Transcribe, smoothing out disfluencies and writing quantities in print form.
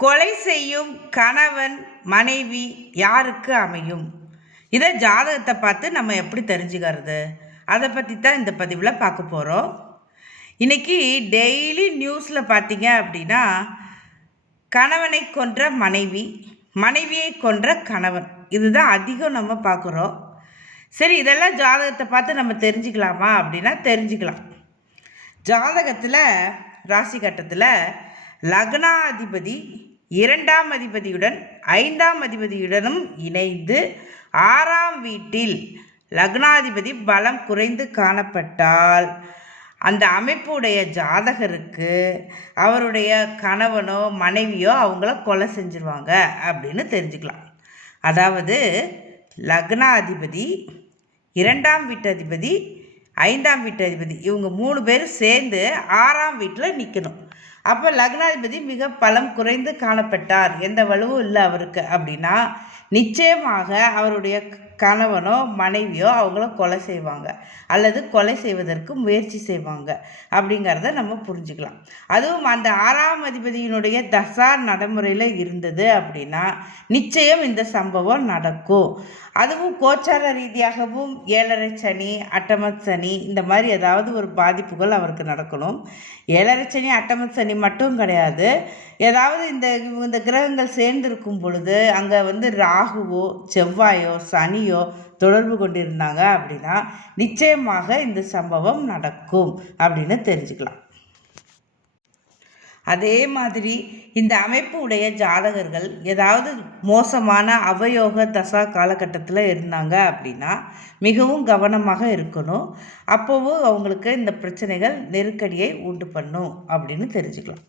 கொலை செய்யும் கணவன் மனைவி யாருக்கு அமையும்? இதை ஜாதகத்தை பார்த்து நம்ம எப்படி தெரிஞ்சுக்கிறது? அதை பற்றி தான் இந்த பதிவில் பார்க்க போகிறோம். இன்றைக்கி டெய்லி நியூஸில் பார்த்தீங்க அப்படின்னா, கணவனை கொன்ற மனைவி, மனைவியை கொன்ற கணவன், இதுதான் அதிகம் நம்ம பார்க்குறோம். சரி, இதெல்லாம் ஜாதகத்தை பார்த்து நம்ம தெரிஞ்சுக்கலாமா அப்படின்னா தெரிஞ்சுக்கலாம். ஜாதகத்தில் ராசி கட்டத்தில் லக்னாதிபதி 2ஆம் அதிபதியுடன் 5ஆம் அதிபதியுடனும் இணைந்து 6ஆம் வீட்டில் லக்னாதிபதி பலம் குறைந்து காணப்பட்டால் அந்த அமைப்புடைய ஜாதகருக்கு அவருடைய கணவனோ மனைவியோ அவங்கள கொலை செஞ்சுருவாங்க அப்படின்னு தெரிஞ்சுக்கலாம். அதாவது லக்னாதிபதி, 2ஆம் வீட்டு அதிபதி, 5ஆம் வீட்டு அதிபதி, இவங்க 3 பேரும் சேர்ந்து 6ஆம் வீட்டில் நிற்கணும். அப்போ லக்னாதிபதி மிக பலம் குறைந்து காணப்பட்டார், எந்த வலுவும் இல்லை அவருக்கு அப்படின்னா நிச்சயமாக அவருடைய கணவனோ மனைவியோ அவங்கள கொலை செய்வாங்க அல்லது கொலை செய்வதற்கு முயற்சி செய்வாங்க அப்படிங்கிறத நம்ம புரிஞ்சுக்கலாம். அதுவும் அந்த 6ஆம் அதிபதியினுடைய தசா நடைமுறையில் இருந்தது அப்படின்னா நிச்சயம் இந்த சம்பவம் நடக்கும். அதுவும் கோச்சார ரீதியாகவும் 7.5 சனி, அட்டம சனி, இந்த மாதிரி ஏதாவது ஒரு பாதிப்புகள் அவருக்கு நடக்கணும். 7.5 சனி, அட்டம சனி மட்டும் கிடையாது, ஏதாவது இந்த கிரகங்கள் சேர்ந்திருக்கும் பொழுது அங்கே ராகுவோ செவ்வாயோ சனியோ தொடர்பு கொண்டிருந்தாங்க அப்படின்னா நிச்சயமாக இந்த சம்பவம் நடக்கும் அப்படின்னு தெரிஞ்சுக்கலாம். அதே மாதிரி இந்த அமைப்பு உடைய ஜாதகர்கள் ஏதாவது மோசமான அவயோக தசா காலகட்டத்தில் இருந்தாங்க அப்படின்னா மிகவும் கவனமாக இருக்கணும். அப்போவும் அவங்களுக்கு இந்த பிரச்சனைகள் நெருக்கடியை உண்டு பண்ணும் அப்படின்னு தெரிஞ்சுக்கலாம்.